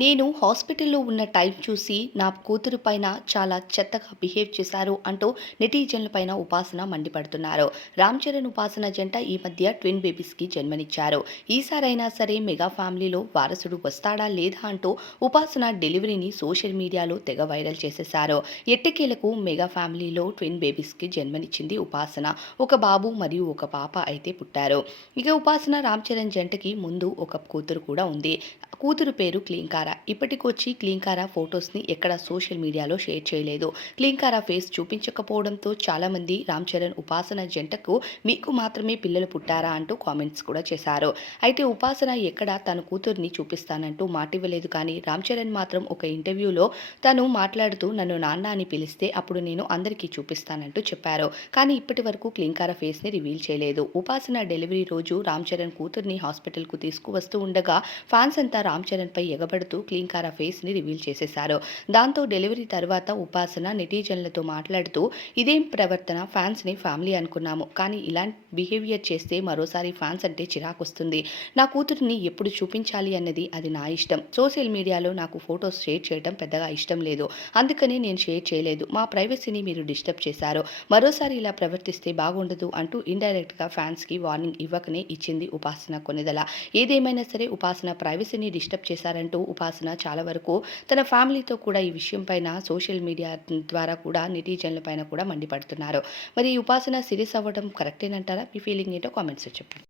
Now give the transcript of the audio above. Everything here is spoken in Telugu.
నేను హాస్పిటల్లో ఉన్న టైం చూసి నా కూతురు పైన చాలా చెత్తగా బిహేవ్ చేశారు అంటూ నెటిజన్ల పైన ఉపాసన మండిపడుతున్నారు. రామ్ చరణ్ ఉపాసన జంట ఈ మధ్య ట్విన్ బేబీస్కి జన్మనిచ్చారు. ఈసారైనా సరే మెగా ఫ్యామిలీలో వారసుడు వస్తాడా లేదా అంటూ ఉపాసన డెలివరీని సోషల్ మీడియాలో తెగ వైరల్ చేసేశారు. ఎట్టకేలకు మెగా ఫ్యామిలీలో ట్విన్ బేబీస్కి జన్మనిచ్చింది ఉపాసన. ఒక బాబు మరియు ఒక పాప అయితే పుట్టారు. ఇక ఉపాసన రామ్ చరణ్ జంటకి ముందు ఒక కూతురు కూడా ఉంది. కూతురు పేరు క్లీంకార్. ఇప్పటికొచ్చి క్లీంకార ఫొటోస్ని ఎక్కడ సోషల్ మీడియాలో షేర్ చేయలేదు. క్లీంకార ఫేస్ చూపించకపోవడంతో చాలామంది రామ్ చరణ్ ఉపాసన జంటకు మీకు మాత్రమే పిల్లలు పుట్టారా అంటూ కామెంట్స్ కూడా చేశారు. అయితే ఉపాసన ఎక్కడ తన కూతుర్ని చూపిస్తానంటూ మాటివ్వలేదు కానీ రామ్ చరణ్ మాత్రం ఒక ఇంటర్వ్యూలో తను మాట్లాడుతూ నన్ను నాన్న అని పిలిస్తే అప్పుడు నేను అందరికీ చూపిస్తానంటూ చెప్పారు. కానీ ఇప్పటి వరకు క్లీంకార ఫేస్ని రివీల్ చేయలేదు. ఉపాసన డెలివరీ రోజు రామ్ చరణ్ కూతుర్ని హాస్పిటల్కు తీసుకువస్తూ ఉండగా ఫ్యాన్స్ అంతా రామ్ చరణ్పై ఎగబడుతూ క్లీంకార ఫేస్ని రివీల్ చేసేశారు. దాంతో డెలివరీ తర్వాత ఉపాసన నెటిజన్లతో మాట్లాడుతూ ఇదేం ప్రవర్తన? ఫ్యాన్స్ని ఫ్యామిలీ అనుకున్నాము. కానీ ఇలాంటి బిహేవియర్ చేస్తే మరోసారి ఫ్యాన్స్ అంటే చిరాకు వస్తుంది నా కూతురిని ఎప్పుడు చూపించాలి అన్నది అది నా ఇష్టం. సోషల్ మీడియాలో నాకు ఫొటోస్ షేర్ చేయడం పెద్దగా ఇష్టం లేదు. అందుకని నేను షేర్ చేయలేదు. మా ప్రైవసీని మీరు డిస్టర్బ్ చేశారు. మరోసారి ఇలా ప్రవర్తిస్తే బాగుండదు అంటూ ఇండైరెక్ట్గా ఫ్యాన్స్కి వార్నింగ్ ఇవ్వకనే ఇచ్చింది ఉపాసన కొనిదల. ఏదేమైనా సరే ఉపాసన ప్రైవసీని డిస్టర్బ్ చేశారంటూ ఉపాసన చాలా వరకు తన ఫ్యామిలీతో కూడా ఈ విషయం పైన సోషల్ మీడియా ద్వారా కూడా నెటిజన్ల పైన కూడా మండిపడుతున్నారు. మరి ఈ ఉపాసన సిరీస్ అవ్వడం కరెక్టేనంటారా? మీ ఫీలింగ్ ఏంటో కామెంట్స్ చెప్పండి.